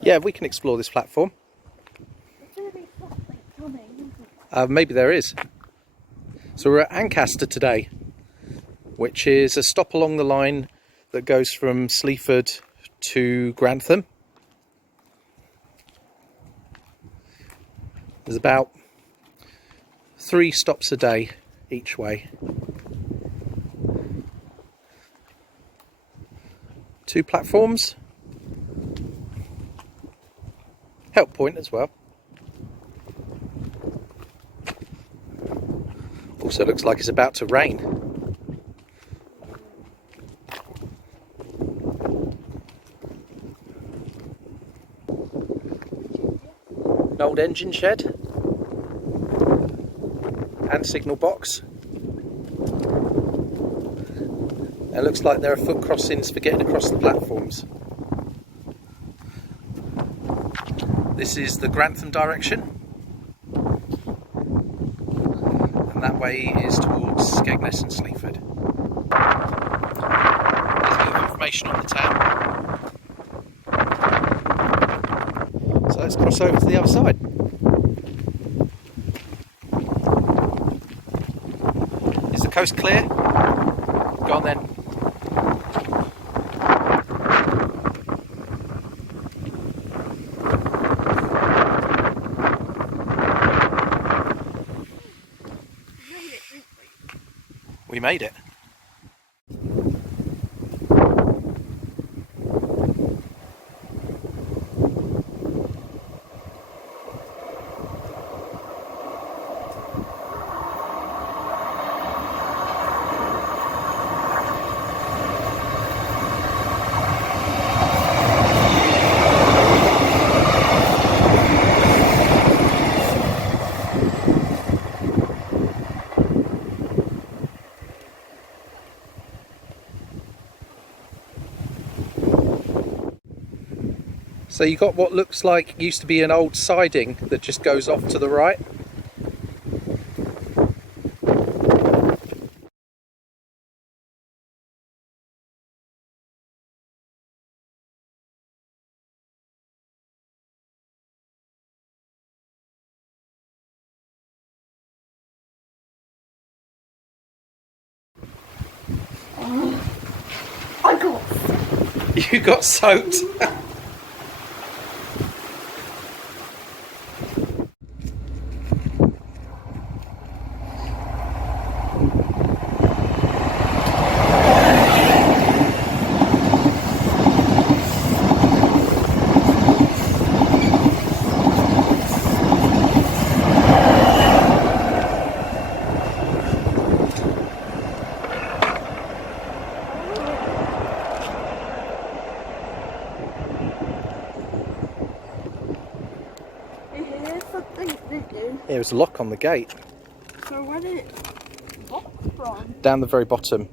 Yeah, we can explore this platform. Maybe there is. So we're at Ancaster today, which is a stop along the line that goes from Sleaford to Grantham. There's about 3 stops a day each way. 2 platforms. Help point as well. Also looks like it's about to rain. An old engine shed and signal box. It looks like there are foot crossings for getting across the platforms. This is the Grantham direction, and that way is towards Skegness and Sleaford. There's a bit of information on the town. So let's cross over to the other side. Is the coast clear? Go on then. We made it. So you got what looks like used to be an old siding that just goes off to the right. You got soaked. There was a lock on the gate. So where did it lock from? Down the very bottom.